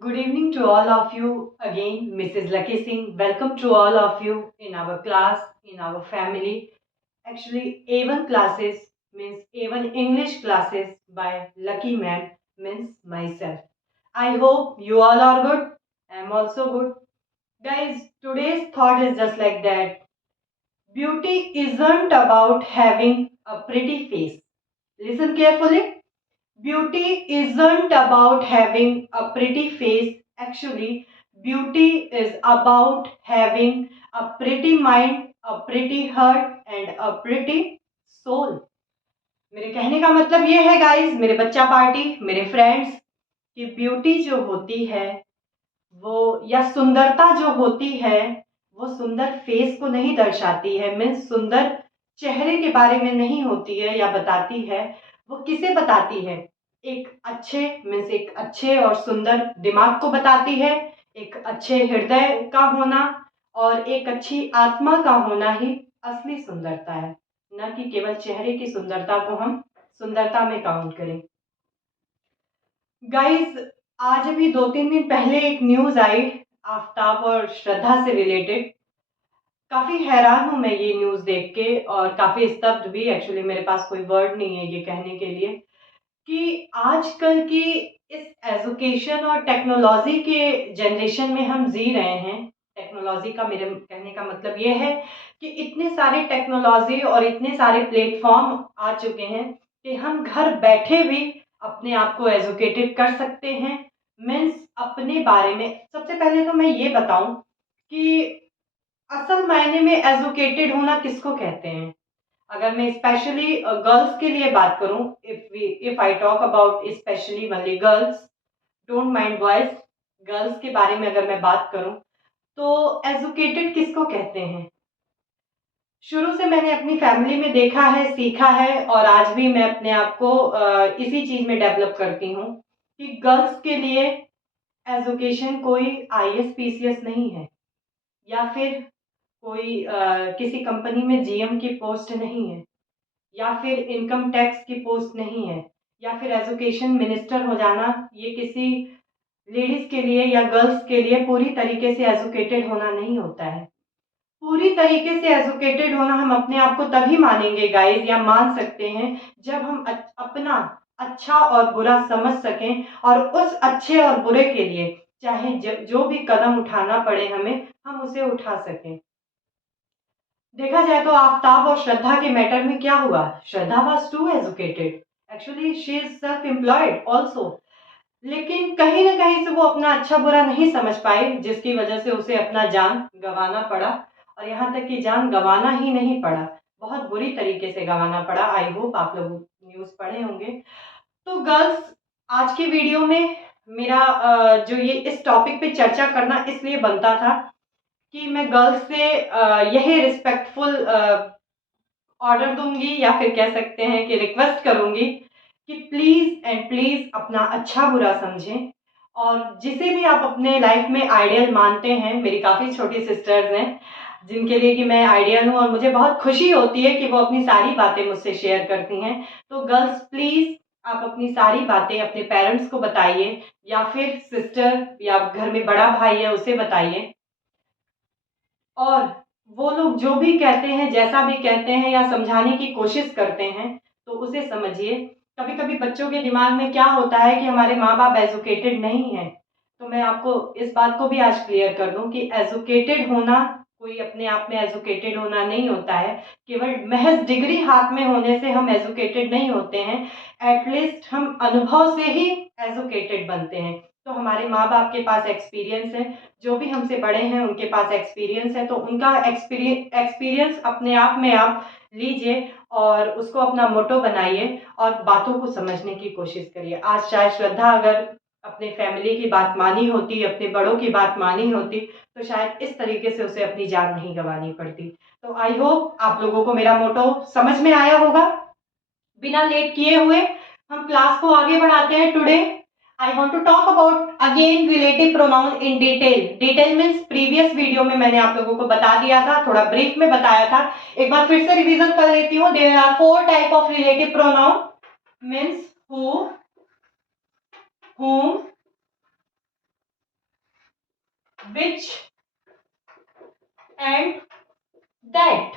Good evening to all of you. Again, Mrs. Lucky Singh. Welcome to all of you in our class, in our family. Actually, A1 classes means A1 English classes by Lucky Ma'am means myself. I hope you all are good. I am also good. Guys, today's thought is just like that. Beauty isn't about having a pretty face. Listen carefully. Beauty isn't about having a pretty face. Actually, beauty is about having a pretty mind, a pretty heart and a pretty soul. मेरे कहने का मतलब ये है guys, मेरे बच्चा party, मेरे friends, कि ब्यूटी जो होती है वो या सुंदरता जो होती है वो सुंदर फेस को नहीं दर्शाती है, मीन्स सुंदर चेहरे के बारे में नहीं होती है या बताती है। वो किसे बताती है? एक अच्छे मीन्स एक अच्छे और सुंदर दिमाग को बताती है, एक अच्छे हृदय का होना और एक अच्छी आत्मा का होना ही असली सुंदरता है, न कि केवल चेहरे की सुंदरता को हम सुंदरता में काउंट करें। गाइस, आज अभी 2-3 दिन पहले एक न्यूज आई आफ्ताब और श्रद्धा से रिलेटेड। काफी हैरान हूं मैं ये न्यूज देख के और काफी स्तब्ध भी। एक्चुअली मेरे पास कोई वर्ड नहीं है ये कहने के लिए कि आजकल की इस एजुकेशन और टेक्नोलॉजी के जनरेशन में हम जी रहे हैं। टेक्नोलॉजी का मेरे कहने का मतलब ये है कि इतने सारे टेक्नोलॉजी और इतने सारे प्लेटफॉर्म आ चुके हैं कि हम घर बैठे भी अपने आप को एजुकेटेड कर सकते हैं। मीन्स अपने बारे में सबसे पहले तो मैं ये बताऊं कि असल मायने में एजुकेटेड होना किसको कहते हैं। अगर मैं स्पेशली गर्ल्स के लिए बात करूं, if I talk about specially only girls, don't mind boys, girls के बारे में अगर मैं बात करूं तो एजुकेटेड किसको कहते हैं? शुरू से मैंने अपनी फैमिली में देखा है, सीखा है और आज भी मैं अपने आप को इसी चीज में डेवलप करती हूँ कि गर्ल्स के लिए एजुकेशन कोई आईएएस पीसीएस नहीं है या फिर कोई किसी कंपनी में जीएम की पोस्ट नहीं है या फिर इनकम टैक्स की पोस्ट नहीं है या फिर एजुकेशन मिनिस्टर हो जाना ये किसी लेडीज के लिए या गर्ल्स के लिए पूरी तरीके से एजुकेटेड होना नहीं होता है। पूरी तरीके से एजुकेटेड होना हम अपने आप को तभी मानेंगे गाइस या मान सकते हैं जब हम अपना अच्छा और बुरा समझ सकें और उस अच्छे और बुरे के लिए चाहे जो भी कदम उठाना पड़े हमें, हम उसे उठा सकें। देखा जाए तो आफ्ताब और श्रद्धा के मैटर में क्या हुआ? Shraddha was too educated, actually she is self employed also, लेकिन कहीं ना कहीं से वो अपना अच्छा बुरा नहीं समझ पाई जिसकी वजह से उसे अपना जान गंवाना पड़ा। और यहाँ तक कि जान गंवाना ही नहीं पड़ा, बहुत बुरी तरीके से गंवाना पड़ा। आई होप आप लोग न्यूज पढ़े होंगे। तो गर्ल्स, आज की वीडियो में मेरा जो ये इस टॉपिक पे चर्चा करना इसलिए बनता था कि मैं गर्ल्स से यही रिस्पेक्टफुल ऑर्डर दूंगी या फिर कह सकते हैं कि रिक्वेस्ट करूंगी कि प्लीज एंड प्लीज अपना अच्छा बुरा समझें और जिसे भी आप अपने लाइफ में आइडियल मानते हैं। मेरी काफ़ी छोटी सिस्टर्स हैं जिनके लिए कि मैं आइडियल हूँ और मुझे बहुत खुशी होती है कि वो अपनी सारी बातें मुझसे शेयर करती हैं। तो गर्ल्स प्लीज आप अपनी सारी बातें अपने पेरेंट्स को बताइए या फिर सिस्टर या घर में बड़ा भाई है उसे बताइए। और वो लोग जो भी कहते हैं, जैसा भी कहते हैं या समझाने की कोशिश करते हैं तो उसे समझिए। कभी कभी बच्चों के दिमाग में क्या होता है कि हमारे माँ बाप एजुकेटेड नहीं है, तो मैं आपको इस बात को भी आज क्लियर कर दूं कि एजुकेटेड होना कोई अपने आप में एजुकेटेड होना नहीं होता है। केवल महज डिग्री हाथ में होने से हम एजुकेटेड नहीं होते हैं, एटलीस्ट हम अनुभव से ही एजुकेटेड बनते हैं। तो हमारे माँ बाप के पास एक्सपीरियंस है, जो भी हमसे बड़े हैं उनके पास एक्सपीरियंस है, तो उनका एक्सपीरियंस अपने आप में आप लीजिए और उसको अपना मोटो बनाइए और बातों को समझने की कोशिश करिए। आज चाहे श्रद्धा अगर अपने फैमिली की बात मानी होती, अपने बड़ों की बात मानी होती, तो शायद इस तरीके से उसे अपनी जान नहीं गंवानी पड़ती। तो आई होप आप लोगों को मेरा मोटो समझ में आया होगा। बिना लेट किए हुए हम क्लास को आगे बढ़ाते हैं। Today I want to talk about again relative pronoun in detail. Detail means previous video में मैंने आप लोगों को बता दिया था, थोड़ा ब्रीफ में बताया था। एक बार फिर से रिवीजन कर लेती हूँ। There are 4 type of relative pronoun, means who, whom, which and that.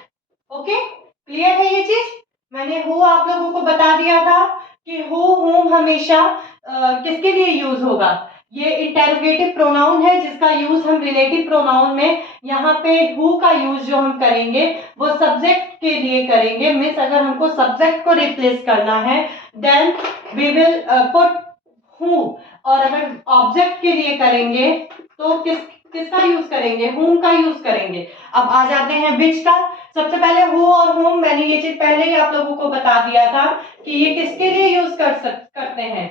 Okay, clear है ये चीज? मैंने हु आप लोगों को बता दिया था कि हु हुम हमेशा किसके लिए यूज होगा। ये इंटेरोगेटिव प्रोनाउन है जिसका यूज हम रिलेटिव प्रोनाउन में, यहाँ पे हु का यूज जो हम करेंगे वो सब्जेक्ट के लिए करेंगे। मीन्स अगर हमको सब्जेक्ट को रिप्लेस करना है then we will put who, और अगर ऑब्जेक्ट के लिए करेंगे तो किसका यूज करेंगे, हुम का यूज करेंगे। अब आ जाते हैं विच का। सबसे पहले हु और हुम, मैंने ये चीज पहले ही आप लोगों को बता दिया था कि ये किसके लिए यूज करते हैं।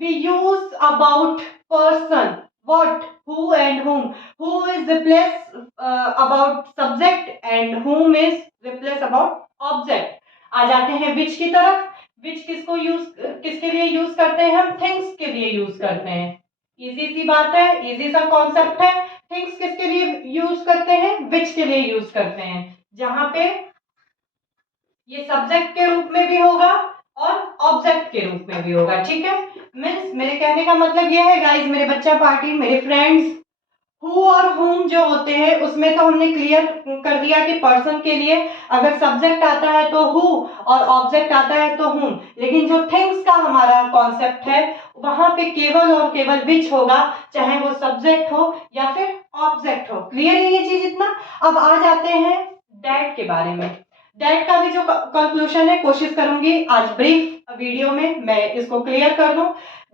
We use about person, what, who and whom. Who is replace about subject and whom is replace about object. आ जाते हैं विच की तरफ। विच किसके लिए यूज करते हैं हम, थिंग्स के लिए यूज करते हैं। इजी सी बात है, इजी सा कॉन्सेप्ट है। थिंग्स किसके लिए यूज करते हैं, विच के लिए यूज करते हैं, जहां पे ये सब्जेक्ट के रूप में भी होगा और ऑब्जेक्ट के रूप में भी होगा। ठीक है, मीन्स मेरे कहने का मतलब ये है गाइस, मेरे बच्चा पार्टी, मेरे फ्रेंड्स, हु और हुम जो होते हैं उसमें तो हमने क्लियर कर दिया कि पर्सन के लिए अगर सब्जेक्ट आता है तो हु और ऑब्जेक्ट आता है तो हुम। लेकिन जो थिंग्स का हमारा कॉन्सेप्ट है वहां पे केवल और केवल विच होगा, चाहे वो सब्जेक्ट हो या फिर ऑब्जेक्ट हो। क्लियर है ये चीज इतना? अब आ जाते हैं दैट के बारे में। दैट का भी जो कंक्लूजन है, कोशिश करूंगी आज ब्रीफ वीडियो में मैं इसको क्लियर कर दूं।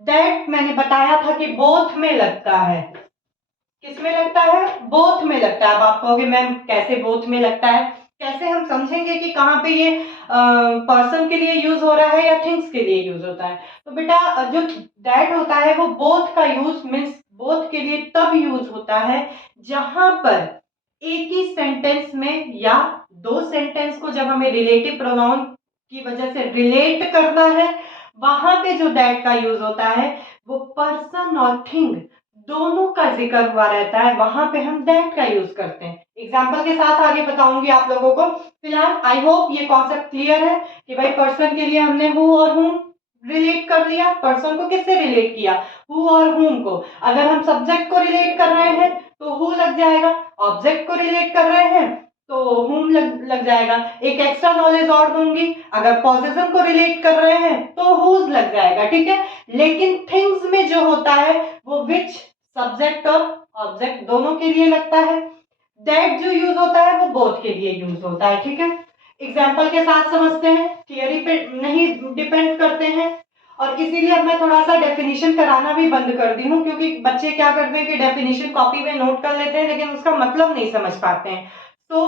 दैट मैंने बताया था कि बोथ में लगता है। किसमें लगता है, बोथ में लगता है। अब आप कहोगे मैम कैसे बोथ में लगता है, कैसे हम समझेंगे कि कहाँ पे ये पर्सन के लिए यूज हो रहा है या थिंग्स के लिए यूज होता है। तो बेटा जो दैट होता है वो बोथ का यूज, मीन्स बोथ के लिए तब यूज होता है जहां पर एक ही सेंटेंस में या दो सेंटेंस को जब हमें रिलेटिव प्रोनाउन की वजह से रिलेट करना है, वहां पे जो दैट का यूज होता है वो पर्सन और थिंग दोनों का जिक्र हुआ रहता है, वहां पे हम दैट का यूज करते हैं। एग्जाम्पल के साथ आगे बताऊंगी आप लोगों को। फिलहाल आई होप ये कॉन्सेप्ट क्लियर है कि भाई पर्सन के लिए हमने हु और हुम रिलेट कर लिया। पर्सन को किससे रिलेट किया, हु और हुम को। अगर हम सब्जेक्ट को रिलेट कर रहे हैं तो हु लग जाएगा, ऑब्जेक्ट को रिलेट कर रहे हैं तो हुम लग जाएगा। एक एक्स्ट्रा नॉलेज और दूंगी, अगर पोजीशन को रिलेट कर रहे हैं तो हुज लग जाएगा। ठीक है, लेकिन थिंग्स में जो होता है वो विच, सब्जेक्ट और ऑब्जेक्ट दोनों के लिए लगता है। दैट जो यूज होता है वो बोथ के लिए यूज होता है। ठीक है, एग्जाम्पल के साथ समझते हैं, थियरी पे नहीं डिपेंड करते हैं। और इसीलिए अब मैं थोड़ा सा डेफिनेशन कराना भी बंद कर दी हूँ, क्योंकि बच्चे क्या करते हैं कि डेफिनेशन कॉपी में नोट कर लेते हैं लेकिन उसका मतलब नहीं समझ पाते हैं। तो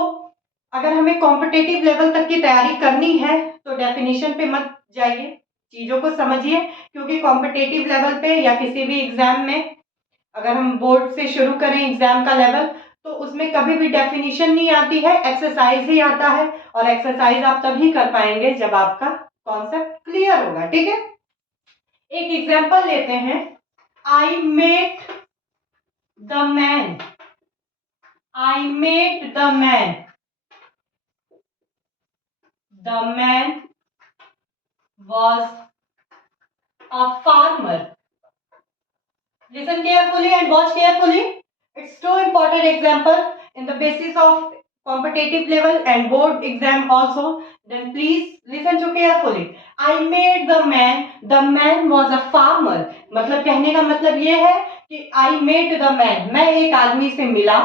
अगर हमें कॉम्पिटेटिव लेवल तक की तैयारी करनी है तो डेफिनेशन पे मत जाइए, चीजों को समझिए। क्योंकि कॉम्पिटेटिव लेवल पे या किसी भी एग्जाम में, अगर हम बोर्ड से शुरू करें एग्जाम का लेवल, तो उसमें कभी भी डेफिनेशन नहीं आती है, एक्सरसाइज ही आता है। और एक्सरसाइज आप तभी कर पाएंगे जब आपका कॉन्सेप्ट क्लियर होगा। ठीक है, एक एग्जांपल लेते हैं। I met the man, I met the man, the man was a farmer. Listen carefully and watch carefully. It's too important example in the basis of competitive level and board exam also. Then please listen to carefully. I met the man. The man was a farmer. मतलब कहने का मतलब ये है कि I met the man. मैं एक आदमी से मिला.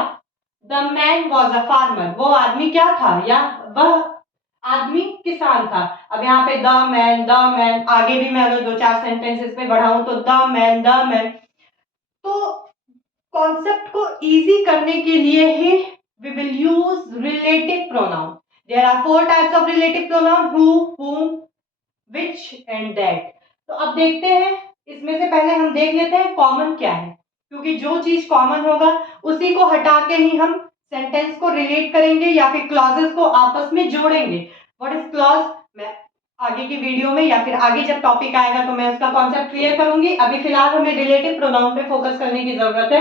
The man was a farmer. वो आदमी क्या था, या वह आदमी किसान था। अब यहाँ पे द मैन, आगे भी मैं अगर दो चार सेंटेंसेस में बढ़ाऊं तो द मैन। तो कॉन्सेप्ट को इजी करने के लिए ही we will use relative pronoun. There are 4 types of relative pronoun, who, whom, which and that. तो अब देखते हैं, इसमें से पहले हम देख लेते हैं कॉमन क्या है, क्योंकि जो चीज कॉमन होगा उसी को हटा के ही हम सेंटेंस को रिलेट करेंगे या फिर क्लॉजेस को आपस में जोड़ेंगे। व्हाट इज क्लॉज, मैं आगे की वीडियो में या फिर आगे जब टॉपिक आएगा तो मैं उसका कॉन्सेप्ट क्लियर करूंगी। अभी फिलहाल हमें रिलेटिव प्रोनाउन पे फोकस करने की जरूरत है।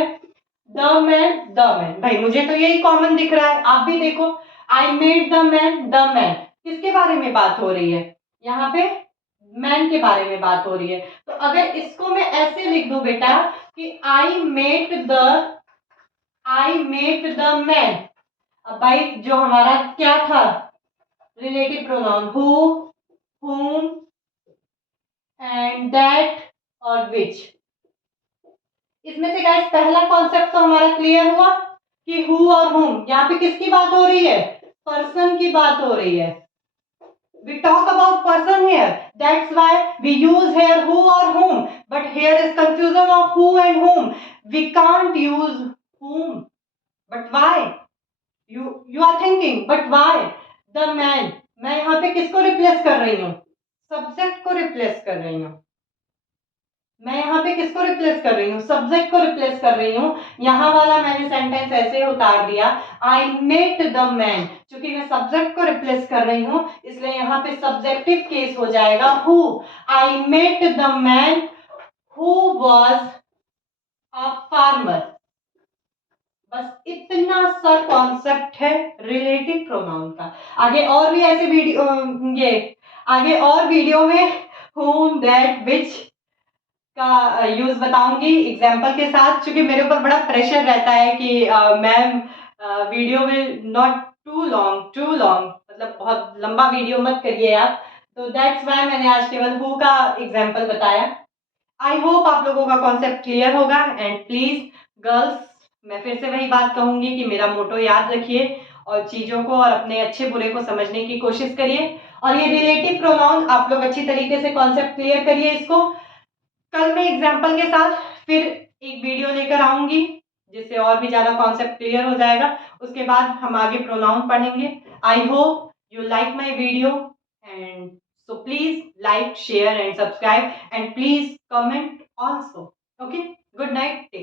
द मैन, भाई मुझे तो यही कॉमन दिख रहा है, आप भी देखो। आई मेड द मैन, किसके बारे में बात हो रही है, यहाँ पे मैन के बारे में बात हो रही है। तो अगर इसको मैं ऐसे लिख दूं बेटा कि I met the I met the man. अब भाई जो हमारा क्या था, relative pronoun, who, whom and that और विच। इसमें से गाइस पहला कॉन्सेप्ट तो हमारा क्लियर हुआ कि हु और whom, यहाँ पे किसकी बात हो रही है, पर्सन की बात हो रही है। We talk about person here, that's why we use here who or whom, but here is confusion of who and whom. We can't use whom, but why? You are thinking, but why? The man, मैं यहाँ पे किसको replace कर रही हूँ, subject को replace कर रही हूँ। मैं यहाँ पे किसको रिप्लेस कर रही हूँ, सब्जेक्ट को रिप्लेस कर रही हूँ। यहाँ वाला मैंने सेंटेंस ऐसे उतार दिया, आई मेट द मैन। क्योंकि मैं सब्जेक्ट को रिप्लेस कर रही हूँ इसलिए यहाँ पे सब्जेक्टिव केस हो जाएगा who. I met the man who was a farmer. बस इतना सा कॉन्सेप्ट है रिलेटिव प्रोनाउन का। आगे और भी ऐसे वीडियो, ये आगे और वीडियो में whom, that, which का यूज बताऊंगी एग्जाम्पल के साथ, क्योंकि मेरे ऊपर बड़ा प्रेशर रहता है कि ma'am video will not too long, मतलब बहुत लंबा वीडियो मत करिए आप। तो दैट्स वाई मैंने आज केवल हु का एग्जाम्पल बताया। आई होप आप लोगों का कॉन्सेप्ट क्लियर होगा। एंड प्लीज गर्ल्स, मैं फिर से वही बात कहूंगी कि मेरा मोटो याद रखिए और चीजों को और अपने अच्छे बुरे को समझने की कोशिश करिए। और ये रिलेटिव प्रोनाउन आप लोग अच्छी तरीके से कॉन्सेप्ट क्लियर करिए इसको। कल मैं एग्जाम्पल के साथ फिर एक वीडियो लेकर आऊंगी जिससे और भी ज्यादा कॉन्सेप्ट क्लियर हो जाएगा। उसके बाद हम आगे प्रोनाउन पढ़ेंगे। I hope you like my video and so please like, share and subscribe and please comment also. Okay, good night.